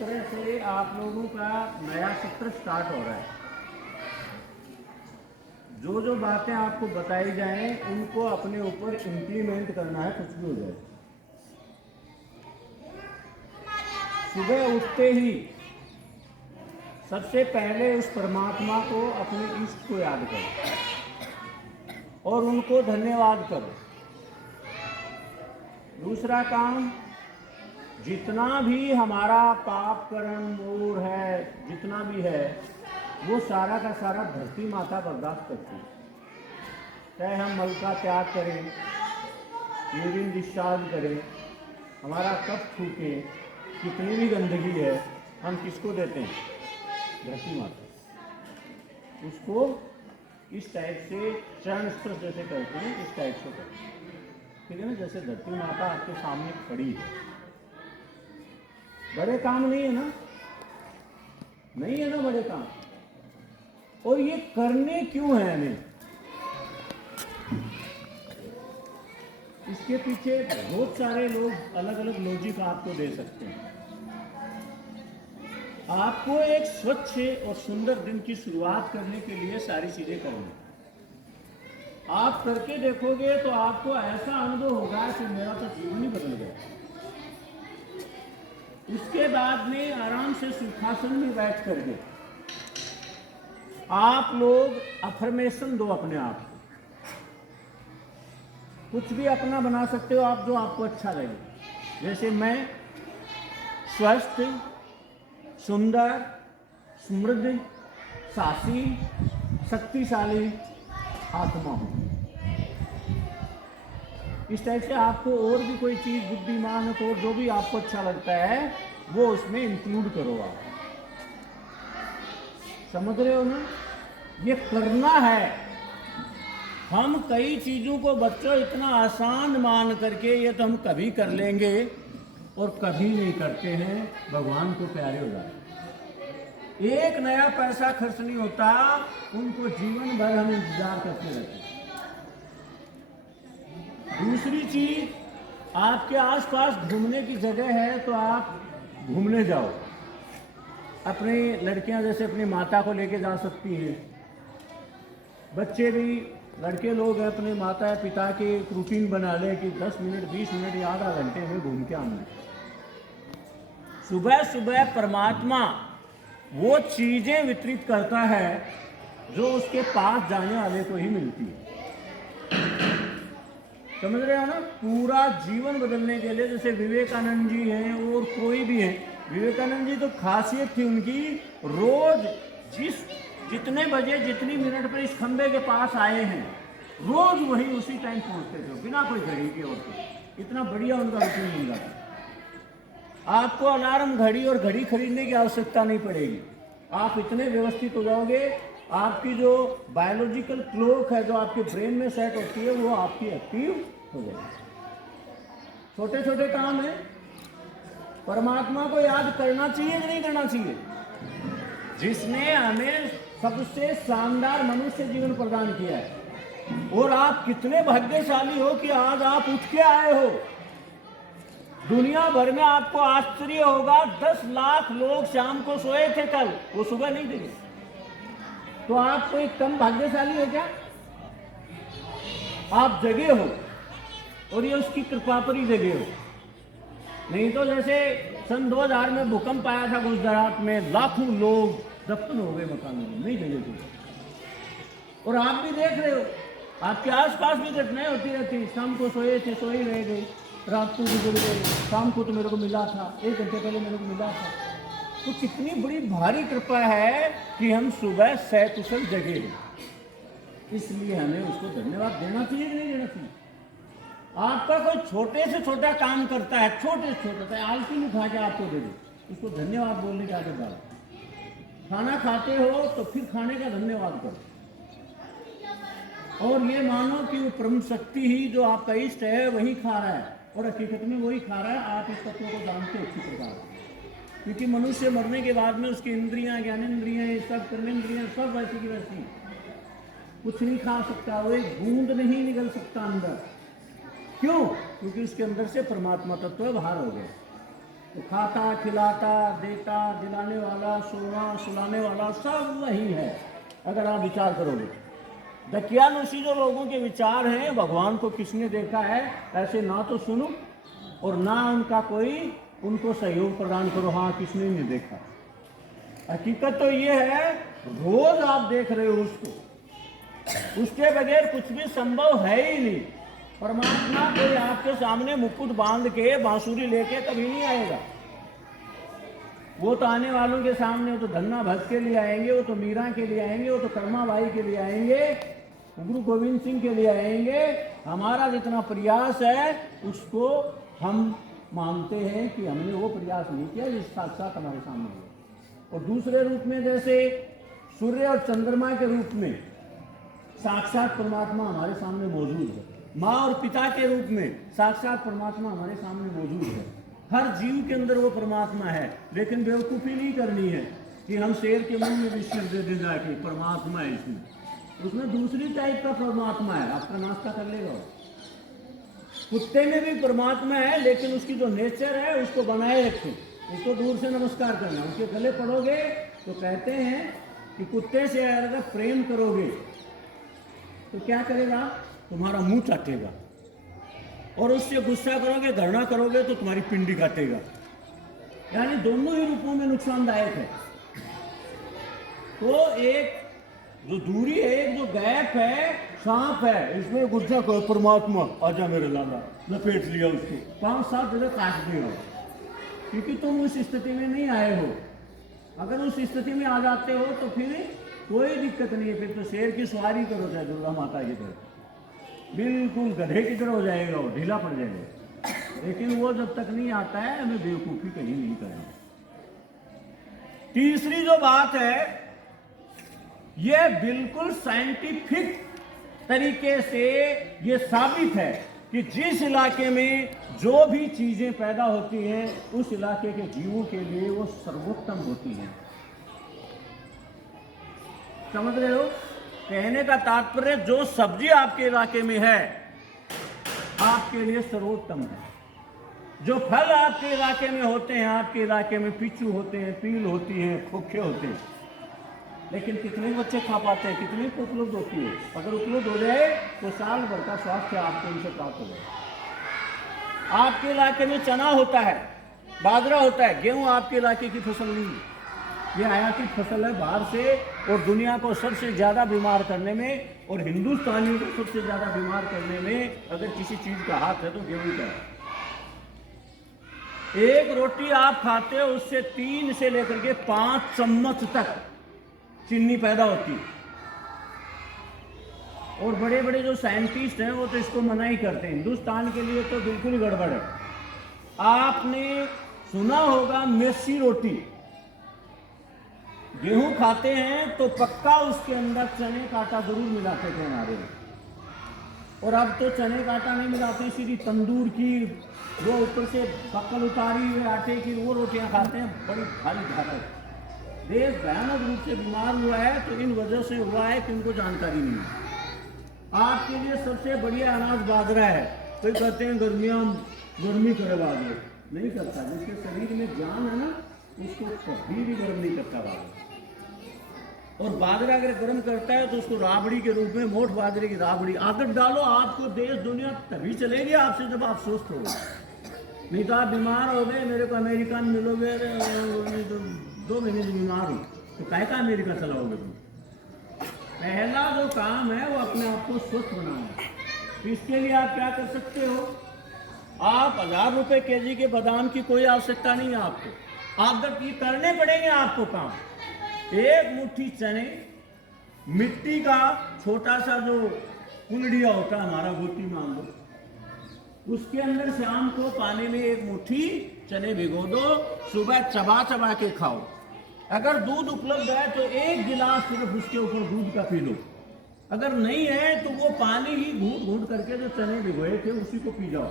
तरह से आप लोगों का नया सत्र स्टार्ट हो रहा है। जो जो बातें आपको बताई जाएं उनको अपने ऊपर इम्प्लीमेंट करना है, कुछ भी हो जाए। सुबह उठते ही सबसे पहले उस परमात्मा को, अपने इष्ट को याद करो और उनको धन्यवाद करो। दूसरा काम, जितना भी हमारा पाप कर्म मोर है, जितना भी है, वो सारा का सारा धरती माता बर्दाश्त करती है। चाहे हम मल का त्याग करें, यूरिन डिस्चार्ज करें, हमारा कफ थूकें, कितनी भी गंदगी है, हम किसको देते हैं? धरती माता। उसको इस टाइप से चरण स्पर्श जैसे करते हैं, इस टाइप से करते हैं, ठीक है ना? जैसे धरती माता आपके सामने खड़ी है। बड़े काम नहीं है ना, नहीं है ना बड़े काम। और ये करने क्यों है हमें? इसके पीछे बहुत सारे लोग अलग अलग लॉजिक आपको दे सकते हैं। आपको एक स्वच्छ और सुंदर दिन की शुरुआत करने के लिए सारी चीजें करनी। आप करके देखोगे तो आपको ऐसा अनुभव होगा कि मेरा तो जीवन ही बदल गया। उसके बाद में आराम से सुखासन में बैठ करके आप लोग अफर्मेशन दो अपने आप को। कुछ भी अपना बना सकते हो आप, जो आपको अच्छा लगे। जैसे मैं स्वस्थ, सुंदर, समृद्ध, साहसी, शक्तिशाली आत्मा हूं। इस टाइप से आपको और भी कोई चीज, बुद्धिमान को, जो भी आपको अच्छा लगता है वो उसमें इंक्लूड करो। आप समझ रहे हो ना? ये करना है। हम कई चीजों को बच्चों इतना आसान मान करके ये तो हम कभी कर लेंगे और कभी नहीं करते हैं। भगवान को प्यारे हो जाए। एक नया पैसा खर्च नहीं होता, उनको जीवन भर हम इंतजार करते रहते हैं। दूसरी चीज, आपके आसपास घूमने की जगह है तो आप घूमने जाओ। अपनी लड़कियां जैसे अपनी माता को लेके जा सकती हैं, बच्चे भी, लड़के लोग हैं, अपने माता पिता की एक रूटीन बना ले कि 10 मिनट 20 मिनट या आधा घंटे में घूम के आना। सुबह सुबह परमात्मा वो चीजें वितरित करता है जो उसके पास जाने वाले को ही मिलती है। समझ रहे हो ना? पूरा जीवन बदलने के लिए, जैसे विवेकानंद जी हैं और कोई भी है। विवेकानंद जी तो खासियत थी उनकी, रोज जितने बजे जितनी मिनट पर इस खंबे के पास आए हैं, रोज वही उसी टाइम पहुंचते थे, बिना कोई घड़ी के। और इतना बढ़िया उनका रूटीन मिल रहा था। आपको अलार्म घड़ी और घड़ी खरीदने की आवश्यकता नहीं पड़ेगी। आप इतने व्यवस्थित हो जाओगे, आपकी जो बायोलॉजिकल क्लॉक है जो आपके ब्रेन में सेट होती है, वो आपकी एक्टिव हो जाएगी। छोटे छोटे काम है, परमात्मा को याद करना चाहिए कि नहीं करना चाहिए? जिसने हमें सबसे शानदार मनुष्य जीवन प्रदान किया है। और आप कितने भाग्यशाली हो कि आज आप उठ के आए हो। दुनिया भर में आपको आश्चर्य होगा, 10 लाख लोग शाम को सोए थे कल, वो सुबह नहीं दिखे। तो आप कोई कम भाग्यशाली हो क्या? आप जगे हो और ये उसकी कृपा पर ही जगे हो। नहीं तो जैसे सन 2000 में भूकंप आया था गुजरात में, लाखों लोग दफन हो गए मकानों में, नहीं जगे थे। और आप भी देख रहे हो, आपके आसपास भी घटनाएं होती रहती। शाम को सोए थे, सोए रह गए, रात को गुजर गए, शाम को तो मेरे को मिला था, 1 घंटे पहले मेरे को मिला था। तो कितनी बड़ी भारी कृपा है कि हम सुबह सकुशल जगे हैं। इसलिए हमें उसको धन्यवाद देना चाहिए कि नहीं देना चाहिए? आपका कोई छोटे से छोटा काम करता है, छोटे से छोटा, आलसी में खा के आपको दे दे, उसको धन्यवाद बोलने की आदत डालो। खाना खाते हो तो फिर खाने का धन्यवाद करो, और ये मानो कि वो परम शक्ति ही जो आपका इष्ट है वही खा रहा है, और हकीकत में वही खा रहा है। आप इस तत्व को जानते हो अच्छी प्रकार, क्योंकि मनुष्य मरने के बाद में उसकी इंद्रियां, ज्ञानेंद्रियां, सब कर्मेंद्रियां सब वैसी की वैसी, कुछ नहीं खा सकता, वो एक बूंद नहीं निकल सकता अंदर। क्यों? क्योंकि उसके अंदर से परमात्मा तत्व बाहर हो गया। तो खाता, खिलाता, देता, दिलाने वाला, सोना सुलाने वाला सब वही है। अगर आप विचार करोगे, दकियानुसी जो लोगों के विचार हैं, भगवान को किसने देखा है, ऐसे ना तो सुनो और ना उनका कोई उनको सहयोग प्रदान करो, हाँ किसने नहीं देखा। हकीकत तो ये है, रोज आप देख रहे हो उसको, उसके बगैर कुछ भी संभव है ही नहीं। परमात्मा कोई आपके सामने मुकुट बांध के बांसुरी लेके कभी नहीं आएगा। वो तो आने वालों के सामने, वो तो धन्ना भक्त के लिए आएंगे, वो तो मीरा के लिए आएंगे, वो तो कर्मा बाई के लिए आएंगे, गुरु गोविंद सिंह के लिए आएंगे। हमारा जितना प्रयास है उसको हम मानते हैं कि हमने वो प्रयास नहीं किया जिस साक्षात हमारे सामने हुआ। और दूसरे रूप में जैसे सूर्य और चंद्रमा के रूप में साक्षात परमात्मा हमारे सामने मौजूद है, माँ और पिता के रूप में साक्षात परमात्मा हमारे सामने मौजूद है। हर जीव के अंदर वो परमात्मा है, लेकिन बेवकूफ़ी नहीं करनी है कि हम शेर के मुंह में भी सिर दे दे जाके परमात्मा है इसमें। उसमें दूसरी टाइप का परमात्मा है, आपका नाश्ता कर लेगा। कुत्ते में भी परमात्मा है, लेकिन उसकी जो नेचर है उसको बनाए रखें, उसको दूर से नमस्कार करना। उसके गले पड़ोगे तो कहते हैं कि कुत्ते से अगर प्रेम करोगे तो क्या करेगा, तुम्हारा मुंह चाटेगा, और उससे गुस्सा करोगे, घृणा करोगे तो तुम्हारी पिंडी काटेगा। यानी दोनों ही रूपों में नुकसानदायक है। तो एक जो दूरी है, एक जो गैप है, सांप है, इसमें गुस्सा करो, परमात्मा आजा मेरे लाला, लपेट लिया उसको, 5-7 जगह काट दिया, क्योंकि तुम उस स्थिति में नहीं आए हो। अगर उस स्थिति में आ जाते हो तो फिर कोई दिक्कत नहीं है, फिर तो शेर की सवारी करो चाहे दुर्गा माता की तरह, बिल्कुल गधे की तरह हो जाएगा, वो ढीला पड़ जाएगा। लेकिन वो जब तक नहीं आता है, हमें बेवकूफ़ी कहीं नहीं करनी। तीसरी जो बात है, ये बिल्कुल साइंटिफिक तरीके से ये साबित है कि जिस इलाके में जो भी चीजें पैदा होती हैं, उस इलाके के जीवों के लिए वो सर्वोत्तम होती हैं। समझ रहे हो? कहने का तात्पर्य, जो सब्जी आपके इलाके में है आपके लिए सर्वोत्तम है। जो फल आपके इलाके में होते हैं, आपके इलाके में पिच्चू होते हैं, पील होती है, खोखे होते हैं, लेकिन कितने बच्चे खा पाते हैं, कितने को उपलब्ध होती है? अगर उपलब्ध हो जाए तो साल भर का स्वास्थ्य आपको उनसे प्राप्त हो जाए। आपके इलाके में चना होता है, बाजरा होता है, गेहूं आपके इलाके की फसल नहीं है, ये आयातित फसल है बाहर से। और दुनिया को सबसे ज़्यादा बीमार करने में और हिंदुस्तानियों को सबसे ज़्यादा बीमार करने में अगर किसी चीज़ का हाथ है तो गेहूं का है। एक रोटी आप खाते हो, उससे 3 से लेकर के 5 चम्मच तक चीनी पैदा होती है। और बड़े बड़े जो साइंटिस्ट हैं वो तो इसको मना ही करते हैं। हिंदुस्तान के लिए तो बिल्कुल गड़बड़ है। आपने सुना होगा मेसी रोटी, गेहूं खाते हैं तो पक्का उसके अंदर चने का आटा जरूर मिलाते थे हमारे। और अब तो चने का आटा नहीं मिलाते, सीधी तंदूर की वो ऊपर से बक्कल उतारी हुए आटे की वो रोटियां खाते हैं, बड़ी भारी घातक। देश भयानक रूप से बीमार हुआ है, तो इन वजह से हुआ है कि उनको जानकारी नहीं है। आपके लिए सबसे बढ़िया अनाज बाजरा है। कोई कहते हैं गर्मी करे बाजरा, नहीं करता। जिसके शरीर में जान है ना, उसको कभी भी गर्म नहीं करता बाजरा। और बाजरा अगर गर्म करता है तो उसको राबड़ी के रूप में, मोट बाजरे की राबड़ी आदत डालो, आपको देश दुनिया तभी चलेगी आपसे जब आप स्वस्थ हो। नहीं तो आप बीमार हो गए, मेरे को अमेरिका में मिलोगे, 2 महीने से बीमार हो तो काय का अमेरिका चलाओगे तुम? पहला जो काम है वो अपने आप को स्वस्थ बनाना है। तो इसके लिए आप क्या कर सकते हो? आप 1000 रुपये केजी के बादाम की कोई आवश्यकता नहीं है आपको। आप ये करने पड़ेंगे आपको काम। एक मुट्ठी चने, मिट्टी का छोटा सा जो कुलड़िया होता है हमारा, गोटी मान लो, उसके अंदर शाम को पानी में 1 मुट्ठी चने भिगो दो, सुबह चबा चबा के खाओ। अगर दूध उपलब्ध है तो 1 गिलास सिर्फ उसके ऊपर दूध का पी लो। अगर नहीं है तो वो पानी ही घूट घूट करके जो चने भिगोए थे उसी को पी जाओ।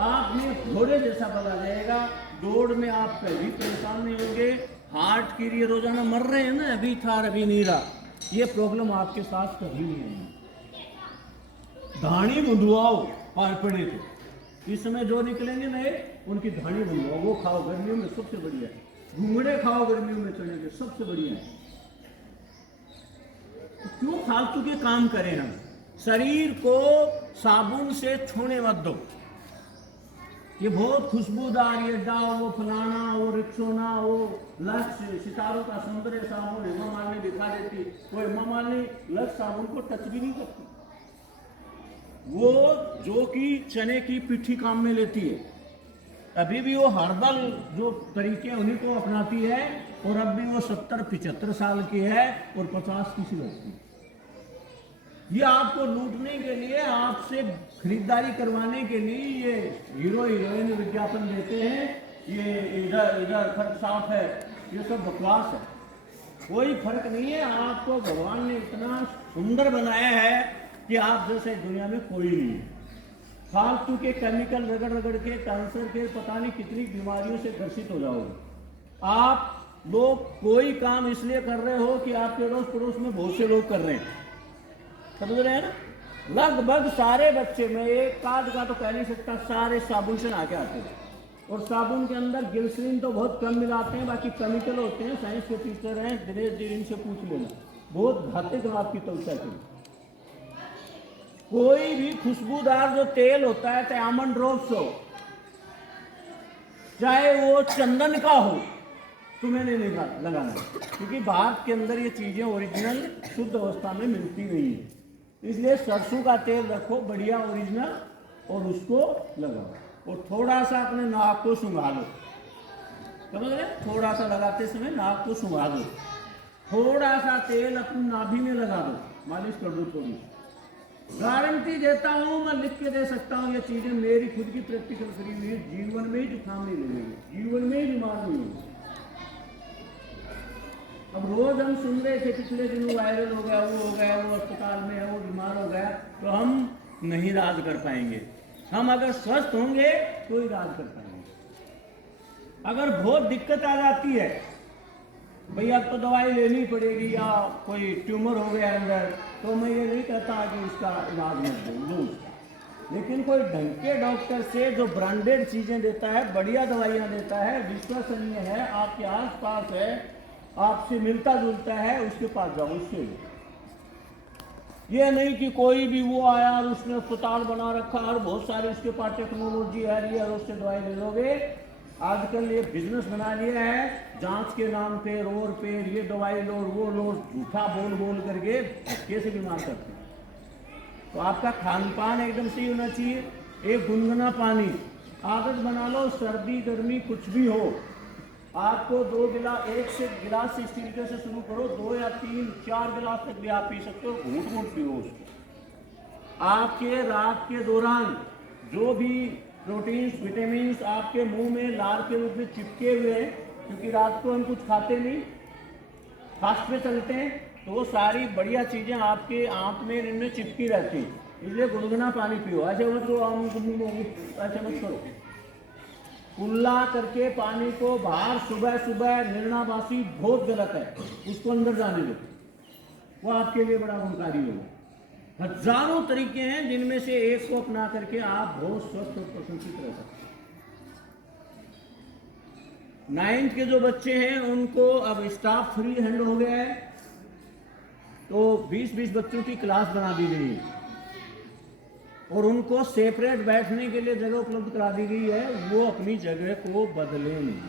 आप में घोड़े जैसा बल आ जाएगा। दौड़ में आप कभी परेशान नहीं होंगे। हार्ट के लिए रोजाना मर रहे हैं ना, अभी था अभी नहीं रहा, ये प्रॉब्लम आपके साथ कभी नहीं है। धानी मुंधवाओ पार पड़े थे, इस समय जो निकलेंगे नए उनकी धानी बनवाओ, वो खाओ, गर्मियों में सबसे बढ़िया है। घूंगड़े खाओ गर्मियों में चने के, सबसे बढ़िया है। तो क्यों फालतू के काम करें हम? शरीर को साबुन से छूने मत दो। ये बहुत खुशबूदार, ये डाव, वो फलाना, वो रिक्सोना, वो लक्स, सितारों का सौंदर्य साबुन हेमा मालिनी दिखा देती, वो हेमा मालिनी लक्स साबुन को टच भी नहीं करती। वो जो कि चने की पिट्ठी काम में लेती है, अभी भी वो हर्बल जो तरीके उन्हीं को अपनाती है, और अब भी वो 70-75 साल की है और 50 की सी लगती है। ये आपको लूटने के लिए, आपसे खरीदारी करवाने के लिए ये हीरो हीरोइन विज्ञापन देते हैं। ये इधर इधर खर्च साफ है, ये सब बकवास है, कोई फर्क नहीं है। आपको भगवान ने इतना सुंदर बनाया है कि आप जैसे दुनिया में कोई नहीं है। फालतू के केमिकल रगड़ रगड़ के कैंसर के पता नहीं कितनी बीमारियों से ग्रसित हो जाओगे। आप लोग कोई काम इसलिए कर रहे हो कि आपके अड़ोस पड़ोस में बहुत से लोग कर रहे हैं, समझ रहे हैं ना? लगभग सारे बच्चे, मैं एक आध का तो कह नहीं सकता, सारे साबुन से नहा के आते हैं। और साबुन के अंदर ग्लिसरीन तो बहुत कम मिलाते हैं, बाकी केमिकल होते हैं। साइंस के टीचर हैं दिनेश जी, इनसे पूछ लेना, बहुत घातक है आपकी त्वचा के लिए। कोई भी खुशबूदार जो तेल होता है, चाहे आमंड ड्रॉप्स हो, चाहे वो चंदन का हो, तुम्हें नहीं लगाना, क्योंकि भारत के अंदर ये चीजें ओरिजिनल शुद्ध अवस्था में मिलती नहीं है। इसलिए सरसों का तेल रखो बढ़िया ओरिजिनल, और उसको लगाओ। और थोड़ा सा अपने नाक को सुंघा लो, समझ रहे? थोड़ा सा लगाते समय नाक को सुंघा दो, थोड़ा सा तेल अपनी नाभि में लगा दो, मालिश कर दो थोड़ी। गारंटी देता हूं, मैं लिख के दे सकता हूं, ये चीजें मेरी खुद की प्रैक्टिकल करी हुई है। जीवन में ही जुकाम नहीं लगेगी, जीवन में ही बीमार नहीं होगी। अब रोज हम सुन रहे थे पिछले दिनों वायरल हो गया, वो हो गया, वो अस्पताल में है, वो बीमार हो गया, तो हम नहीं इलाज कर पाएंगे। हम अगर स्वस्थ होंगे तो इलाज कर पाएंगे। अगर बहुत दिक्कत आ जाती है, भैया अब तो दवाई लेनी पड़ेगी, या कोई ट्यूमर हो गया अंदर, तो मैं ये नहीं कहता कि उसका इलाज मत दो, लेकिन कोई ढंग के डॉक्टर से जो ब्रांडेड चीजें देता है, बढ़िया दवाइयाँ देता है, विश्वसनीय है, आपके आस पास है, आपसे मिलता जुलता है, उसके पास जाओ, उससे लो। ये नहीं कि कोई भी वो आया और उसने अस्पताल बना रखा और बहुत सारी उसके पास टेक्नोलॉजी आ रही है और उससे दवाई ले लोगे। आजकल ये बिजनेस बना लिया है, जांच के नाम पे रोड पे ये दवाई लो वो लो, झूठा बोल बोल करके धक्के से बीमार करते हैं। तो आपका खान पान एकदम सही होना चाहिए। एक गुनगुना पानी आदत बना लो, सर्दी गर्मी कुछ भी हो, आपको 2 गिलास, एक से गिलास से स्टील से शुरू करो, 2 या 3 4 गिलास तक भी आप पी सकते हो, घूट घूट पियो उसको। आपके रात के दौरान जो भी प्रोटीन्स विटामिन्स आपके मुंह में लार के रूप में चिपके हुए हैं, क्योंकि रात को हम कुछ खाते नहीं, फास्ट पे चलते हैं, तो वो सारी बढ़िया चीजें आपके आंत में इनमें चिपकी रहती हैं। इसलिए गुनगुना पानी पियो, ऐसे मत करो, ऐसे मत करो। कुल्ला करके पानी को बाहर सुबह सुबह निर्णावासी बहुत गलत है, उसको अंदर जाने दो, वो आपके लिए बड़ा गुणकारी होगा। हजारों तरीके हैं जिनमें से एक को अपना करके आप बहुत स्वस्थ और प्रशंसित रह सकते हैं। 9th के जो बच्चे हैं उनको अब स्टाफ फ्री हैंड हो गया है, तो 20-20 बच्चों की क्लास बना दी गई है और उनको सेपरेट बैठने के लिए जगह उपलब्ध करा दी गई है। वो अपनी जगह को बदले नहीं,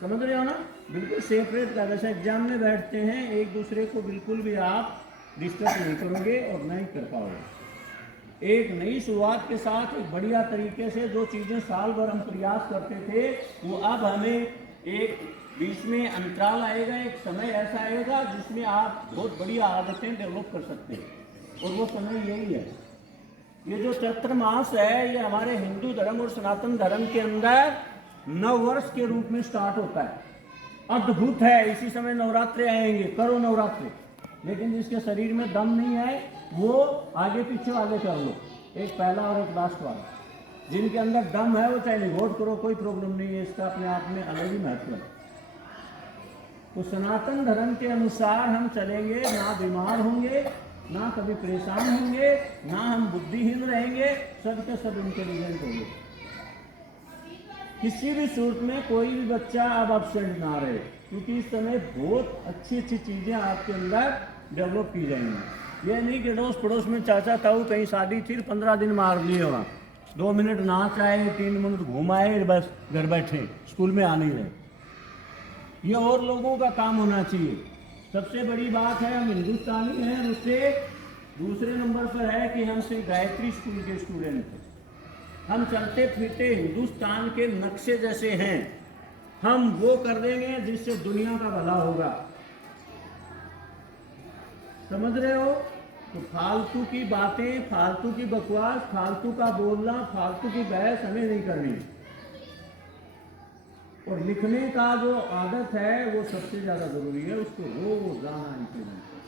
समझ रहे हो ना? बिल्कुल सेपरेट का, जैसे एग्जाम में बैठते हैं, एक दूसरे को बिल्कुल भी आप डिस्टर्ब नहीं करोगे और नहीं कर पाओगे। एक नई शुरुआत के साथ एक बढ़िया तरीके से जो चीज़ें साल भर हम प्रयास करते थे, वो अब हमें एक बीच में अंतराल आएगा, एक समय ऐसा आएगा जिसमें आप बहुत बढ़िया आदतें डेवलप कर सकते हैं, और वो समय यही है। ये जो चैत्र मास है, ये हमारे हिंदू धर्म और सनातन धर्म के अंदर नववर्ष के रूप में स्टार्ट होता है। अद्भुत है, इसी समय नवरात्रे आएंगे, करो नवरात्रे, लेकिन जिसके शरीर में दम नहीं है वो आगे पीछे वाले कर लो, एक पहला और एक लास्ट वाला। जिनके अंदर दम है वो चाहे निगोट करो, कोई प्रॉब्लम नहीं है, इसका अपने आप में अलग ही महत्व है। तो सनातन धर्म के अनुसार हम चलेंगे, ना बीमार होंगे, ना कभी परेशान होंगे, ना हम बुद्धिहीन रहेंगे, सब के सब इंटेलिजेंट होंगे। किसी भी सूरत में कोई भी बच्चा अब अपसेंट ना रहे, क्योंकि इस समय बहुत अच्छी अच्छी चीज़ें आपके अंदर डेवलप की जाएंगी। ये नहीं कि अड़ोस पड़ोस में चाचा ताऊ कहीं शादी थी 15 दिन मार लिए वहाँ, 2 मिनट नाच आए, 3 मिनट घूम आए, बस घर बैठे, स्कूल में आ नहीं रहे। ये और लोगों का काम होना चाहिए। सबसे बड़ी बात है, हम हिंदुस्तानी हैं, उससे दूसरे नंबर पर है कि हम सिर्फ गायत्री स्कूल के स्टूडेंट हैं। हम चलते फिरते हिंदुस्तान के नक्शे जैसे हैं, हम वो कर देंगे जिससे दुनिया का भला होगा। समझ रहे हो? तो फालतू की बातें, फालतू की बकवास, फालतू का बोलना, फालतू की बहस हमें नहीं करनी। और लिखने का जो आदत है वो सबसे ज़्यादा ज़रूरी है, उसको रोज़ाना इम्प्लीमेंट करें।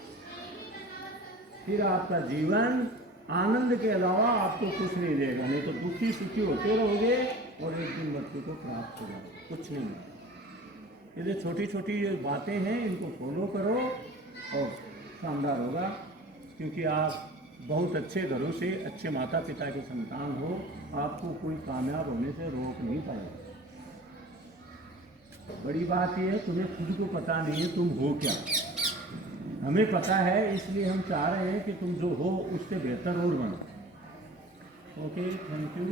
फिर आपका जीवन आनंद के अलावा आपको कुछ नहीं देगा, नहीं तो दुखी सुखी होते रहोगे और एक दिन मृत्यु को प्राप्त हो जाओगे, कुछ नहीं। ये छोटी छोटी जो बातें हैं इनको फॉलो करो और शानदार होगा, क्योंकि आप बहुत अच्छे घरों से, अच्छे माता पिता के संतान हो, आपको कोई कामयाब होने से रोक नहीं पाएगा। बड़ी बात यह है तुम्हें खुद को पता नहीं है तुम हो क्या। हमें पता है, इसलिए हम चाह रहे हैं कि तुम जो हो उससे बेहतर और बनो। Okay, thank you.